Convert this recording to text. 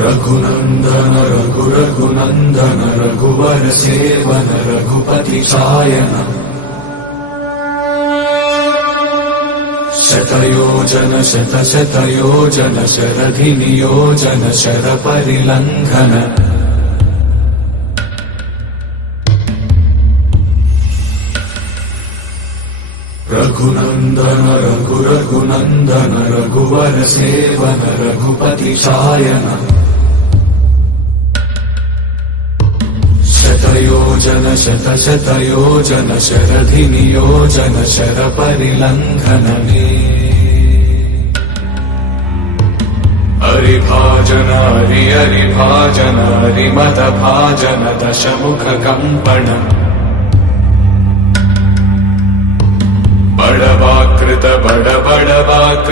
रघुनंदन रघुनंदन रघुवर seven Raghupati चायन शतयोजन शतयोजन शरधि नियोजन sir परिलंघन Raghunandan Raghunandan रघुवर seven Raghupati चायन शतयोजन शतयोजन शरधि नियोजन sir परिलंघन हरिभाजन हरिभाजन हरिमद भाजन दशमुख कंपन बड़वाकृत